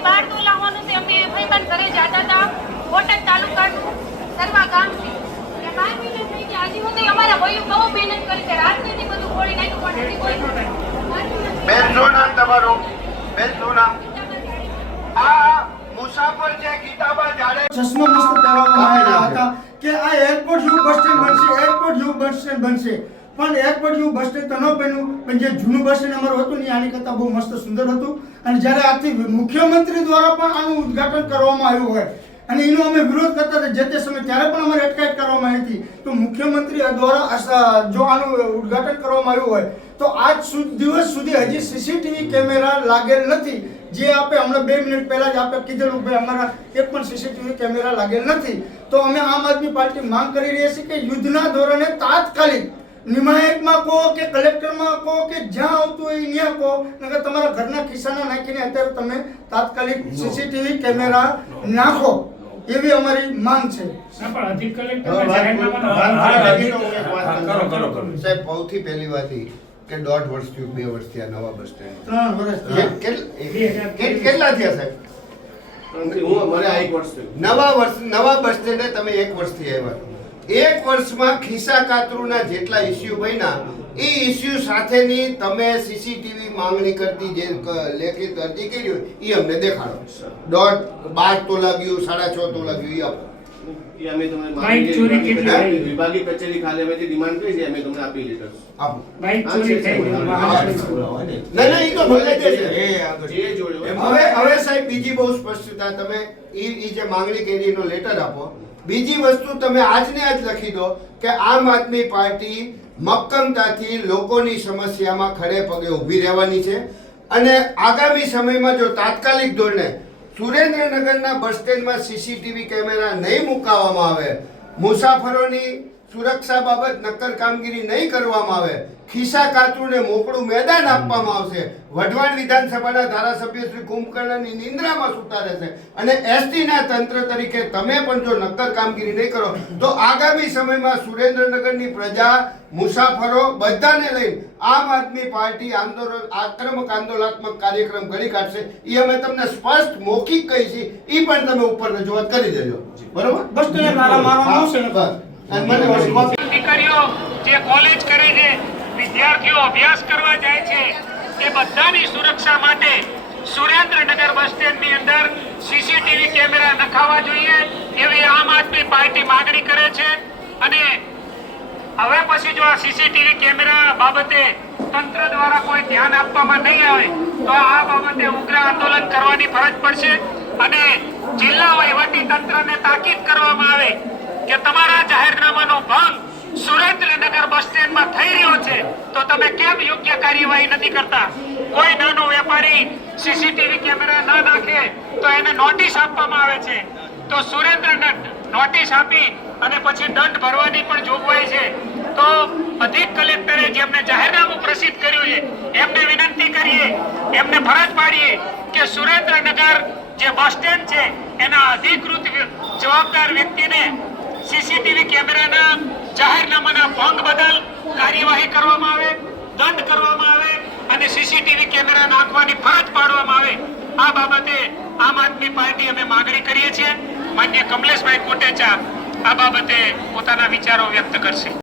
થી બાર લાવવાનું છે. અમે ભાઈબંધ ઘરે જતા હતા. બોટાદ તાલુકાનું સરવા ગામથી એટલે બાર મહિના થઈ ગયા. હજી સુધી અમારા ભાઈઓ બહુ મહેનત કરી છે. રાજનીતિ બધું ખોલી નાખ્યું પણ હજી કોઈ બાર મહિના થઈ બેન શું નામ તમારું? બેન શું નામ? આ મુસાફર છે ગીતાબા જાડે ચશ્મા મસ્ત પહેરવામાં આવ્યા હતા કે આ એરપોર્ટ જેવું બસ સ્ટેન્ડ બનશે એરપોર્ટ જેવું બસ સ્ટેન્ડ બનશે. પણ એરપોર્ટ બસ સ્ટેન્ડ તો ન બન્યું, પણ જે જૂનું બસ સ્ટેન્ડ અમારું હતું ને આની કરતાં બહુ મસ્ત સુંદર હતું. અને જ્યારે આથી મુખ્યમંત્રી દ્વારા પણ આનું ઉદ્ઘાટન કરવામાં આવ્યું હોય, અને એનો અમે વિરોધ કરતા હતા જે તે સમય, ત્યારે પણ અમારે અટકાયત કરવામાં આવી હતી. તો મુખ્યમંત્રી દ્વારા જો આનું ઉદ્ઘાટન કરવામાં આવ્યું હોય, તો આજ દિવસ સુધી હજી સીસીટીવી કેમેરા લાગેલ નથી. જે આપે હમણાં બે મિનિટ પહેલાં જ આપણે કીધેલું ભાઈ અમારા એક પણ સીસીટીવી કેમેરા લાગેલ નથી. તો અમે આમ આદમી પાર્ટી માંગ કરી રહ્યા છીએ કે યુદ્ધના ધોરણે તાત્કાલિક નિમાયકમાં કહો કે કલેક્ટરમાં કહો કે જ્યાં આવતું હોય ત્યાં કહો. નકર તમારા ઘરના ખિસ્સાના નાખીને અત્યારે તમે તાત્કાલિક સીસીટીવી કેમેરા નાખો. એવી અમારી માંગ છે. સાહેબ સૌથી પહેલી વાત કે દોઢ વર્ષ થયું બે વર્ષ થયા નવા બસ સ્ટેન્ડ ત્રણ વર્ષ કેટલા થયા સાહેબ? હું મને આ એક વર્ષ નવા વર્ષ નવા બસ સ્ટેન્ડે તમે એક વર્ષથી આવ્યા. એક વર્ષમાં ખિસ્સા કાતરુના જેટલા ઇસ્યુ બન્યા એ ઇસ્યુ સાથેની તમે સીસીટીવી માંગણી કરતી જે લેખિત અરજી કરી હોય એ અમને દેખાડો. દોઢ બાર તો લાગ્યું સાડા છ તો લાગ્યું એ આપો. બાઇક ચોરી કેટલી વિભાગીય કચેરી ખાતે અમે ડિમાન્ડ કરી છે અમે તમને આપી લેટર આપો. બાઇક ચોરી થઈ છે. ગઈ. હા, વાહન છે. ચોરી. ના ના એ તો ભલે છે જે જોડે હવે હવે સાહેબ બીજી બહુ સ્પષ્ટતા તમે ઈ ઈ જે માંગણી કરી એનો લેટર આપો. બીજી વસ્તુ તમે આજને આજ લખી દો કે આમ આદમી પાર્ટી મક્કમતાથી લોકોની સમસ્યામાં ખડે પગે ઊભી રહેવાની છે. અને આગામી સમયમાં જો તાત્કાલિક ધોરણે સુરેન્દ્રનગરના બસ સ્ટેન્ડમાં સીસીટીવી કેમેરા નહીં મુકાવવામાં આવે મુસાફરોની સુરક્ષા બાબત નક્કર કામગીરી નહીં કરવામાં આવે. ખિસ્સા કાતરુને મોકળું મેદાન આપવામાં આવશે. વઢવાણ વિધાનસભાના ધારાસભ્ય શ્રી કુંભકર્ણની નિંદ્રામાં સુતા રહેશે અને એસટીના તંત્ર તરીકે તમે પણ જો નક્કર કામગીરી નહીં કરો તો આગામી સમયમાં સુરેન્દ્રનગરની પ્રજા મુસાફરો બધાને લઈને આમ આદમી પાર્ટી આંદોલન આક્રમક આંદોલનાત્મક કાર્યક્રમ ઘડી કાઢશે. એ અમે તમને સ્પષ્ટ મૌખિક કહી છીએ એ પણ તમે ઉપર રજૂઆત કરી દેજો. બરોબર? બસ તો તાળા મારવામાં આવશે ને. બસ. દીકરીઓ, જે કોલેજ કરે છે, વિદ્યાર્થીઓ અભ્યાસ કરવા જાય છે, એ બધાની સુરક્ષા માટે સુરેન્દ્રનગર બસ સ્ટેન્ડની અંદર સીસીટીવી કેમેરા નખાવા જોઈએ એવી આમ આદમી પાર્ટી માંગણી કરે છે. અને હવે પછી જો આ સીસીટીવી કેમેરા બાબતે તંત્ર દ્વારા કોઈ ધ્યાન આપવામાં નહીં આવે, તો આ બાબતે ઉગ્ર આંદોલન કરવાની ફરજ પડશે. અને જિલ્લા વહીવટી તંત્રને તાકીદ કરવામાં આવે કે તમારા જાહેરનામાનો ભંગ સુરેન્દ્રનગર બસ સ્ટેન્ડમાં થઈ રહ્યો છે, તો તમે કેમ યોગ્ય કાર્યવાહી નથી કરતા? કોઈ નાનો વેપારી સીસીટીવી કેમેરા ના નાખે, તો એને નોટિસ આપવામાં આવે છે. તો સુરેન્દ્રનગર નોટિસ આપી અને પછી દંડ ભરવાની પણ જોગવાઈ છે. તો અધિક કલેક્ટરે જેમને જાહેરનામું પ્રસિદ્ધ કર્યું છે, એમને વિનંતી કરીએ, એમને ફરજ પાડીએ કે સુરેન્દ્રનગર જે બસ સ્ટેન્ડ છે, એના અધિકૃત જવાબદાર વ્યક્તિને સીસીટીવી કેમેરાના જાહેરનામાના ભંગ બદલ કાર્યવાહી કરવામાં આવે, દંડ કરવામાં આવે અને સીસીટીવી કેમેરા નાખવાની ફરજ પાડવામાં આવે. આ બાબતે આમ આદમી પાર્ટી અમે માંગણી કરીએ છીએ. માન્ય કમલેશભાઈ કોટેચા આ બાબતે પોતાના વિચારો વ્યક્ત કરશે.